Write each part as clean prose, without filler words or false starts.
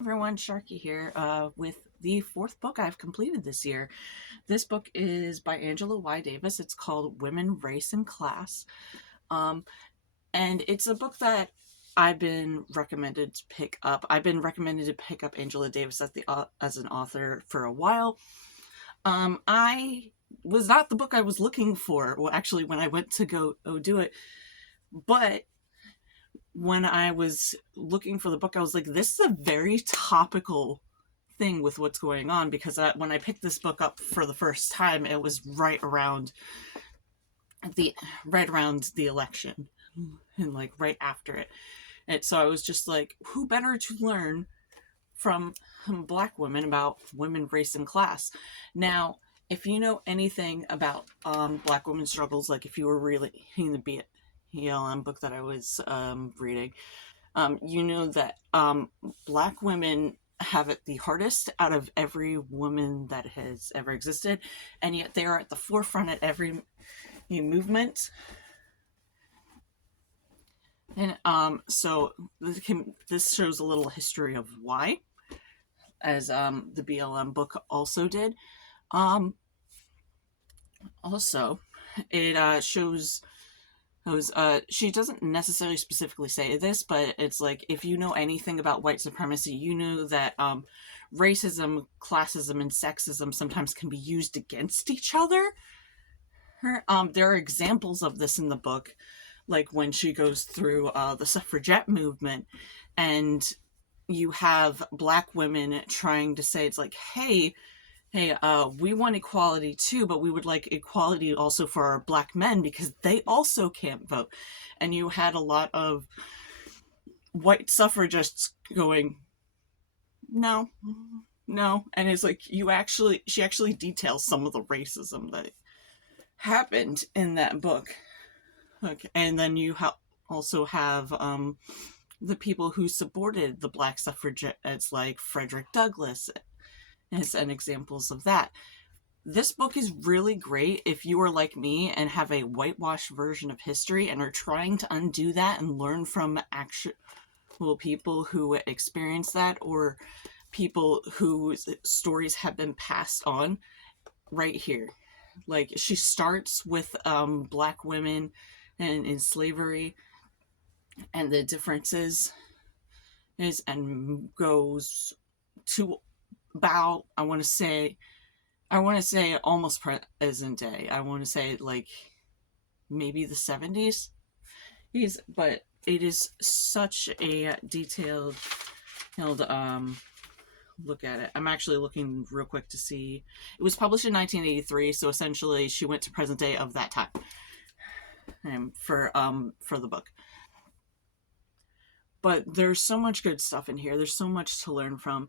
Everyone, Sharky here with the fourth book I've completed this year. This book is by Angela Y. Davis. It's called Women, Race, and Class. Um, and it's a book that I've been recommended to pick up. I've been recommended to pick up Angela Davis as an author for a while. I was not the book I was looking for. Well, actually, when I went to go do it, but when I was looking for the book, I was like, this is a very topical thing with what's going on because when I picked this book up for the first time, it was the right around the election and like right after it. And so I was just like, who better to learn from Black women about women, race, and class? Now, if you know anything about Black women's struggles, like if you were really in the BLM book that I was reading, you know that Black women have it the hardest out of every woman that has ever existed, and yet they are at the forefront at every movement. And so this shows a little history of why, as the BLM book also did. Um, Also, it shows she doesn't necessarily specifically say this, but it's like if you know anything about white supremacy, you know that racism, classism, and sexism sometimes can be used against each other. There are examples of this in the book, like when she goes through the suffragette movement, and you have Black women trying to say, it's like, hey, we want equality too, but we would like equality also for our Black men because they also can't vote. And you had a lot of white suffragists going, no, no. And it's like, she actually details some of the racism that happened in that book. Okay. And then you also have the people who supported the Black suffragettes, like Frederick Douglass, and examples of that. This book is really great if you are like me and have a whitewashed version of history and are trying to undo that and learn from actual people who experience that, or people whose stories have been passed on. Right here, like she starts with Black women and in slavery and the differences and goes to about, I want to say almost present day. I want to say like maybe the 70s. But it is such a detailed look at it. I'm actually looking real quick to see. It was published in 1983, so essentially she went to present day of that time for the book. But there's so much good stuff in here. There's so much to learn from.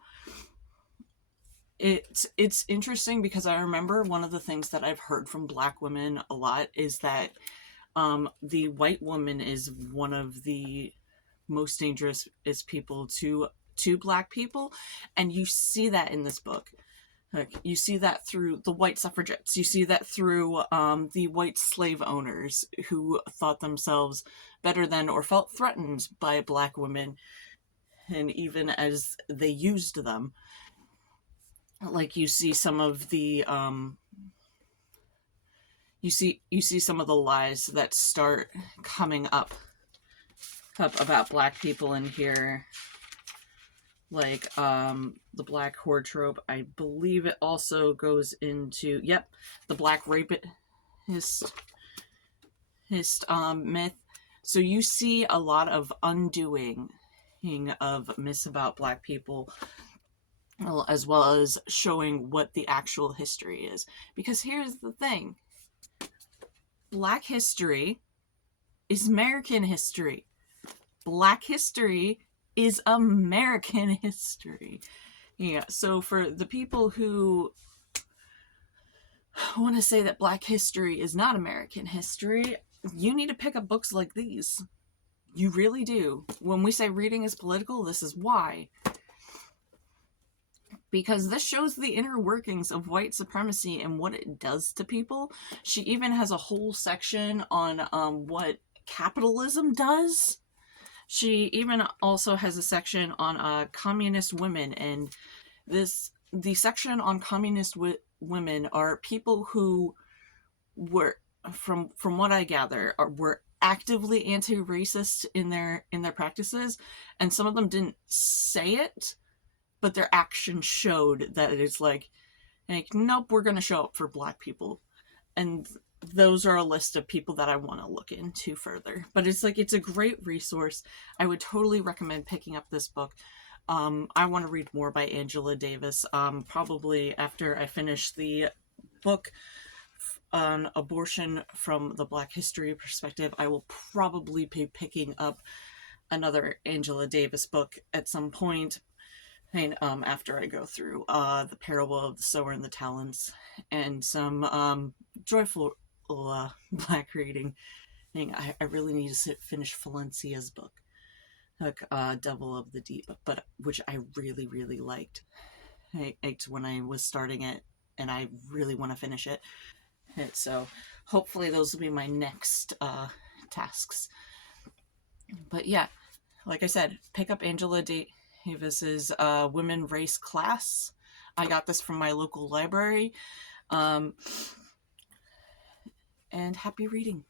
It's interesting because I remember one of the things that I've heard from Black women a lot is that the white woman is one of the most dangerous people to Black people, and you see that in this book. Like, you see that through the white suffragettes. You see that through the white slave owners who thought themselves better than or felt threatened by Black women, and even as they used them. Like you see some of the you see some of the lies that start coming up about Black people in here, like the Black whore trope. I believe it also goes into the Black rapist myth. So you see a lot of undoing of myths about Black people, as well as showing what the actual history is. Because here's the thing: Black history is American history. Black history is American history. Yeah, so for the people who want to say that Black history is not American history, you need to pick up books like these. You really do. When we say reading is political, this is why. Because this shows the inner workings of white supremacy and what it does to people. She even has a whole section on what capitalism does She even also has a section on communist women, and the section on communist women are people who were, from what I gather, were actively anti-racist in their practices, and some of them didn't say it, but their actions showed that it is like nope, we're going to show up for Black people. And those are a list of people that I want to look into further. But it's like, it's a great resource. I would totally recommend picking up this book. I want to read more by Angela Davis. Probably after I finish the book on abortion from the Black history perspective, I will probably be picking up another Angela Davis book at some point. After I go through the Parable of the Sower and the Talents and some joyful Black reading. I really need to finish Valencia's book, like Devil of the Deep, but which I really, really liked. When I was starting it, and I really want to finish it. So hopefully those will be my next tasks. But yeah, like I said, pick up Angela Davis's Women Race Class. I got this from my local library. And happy reading.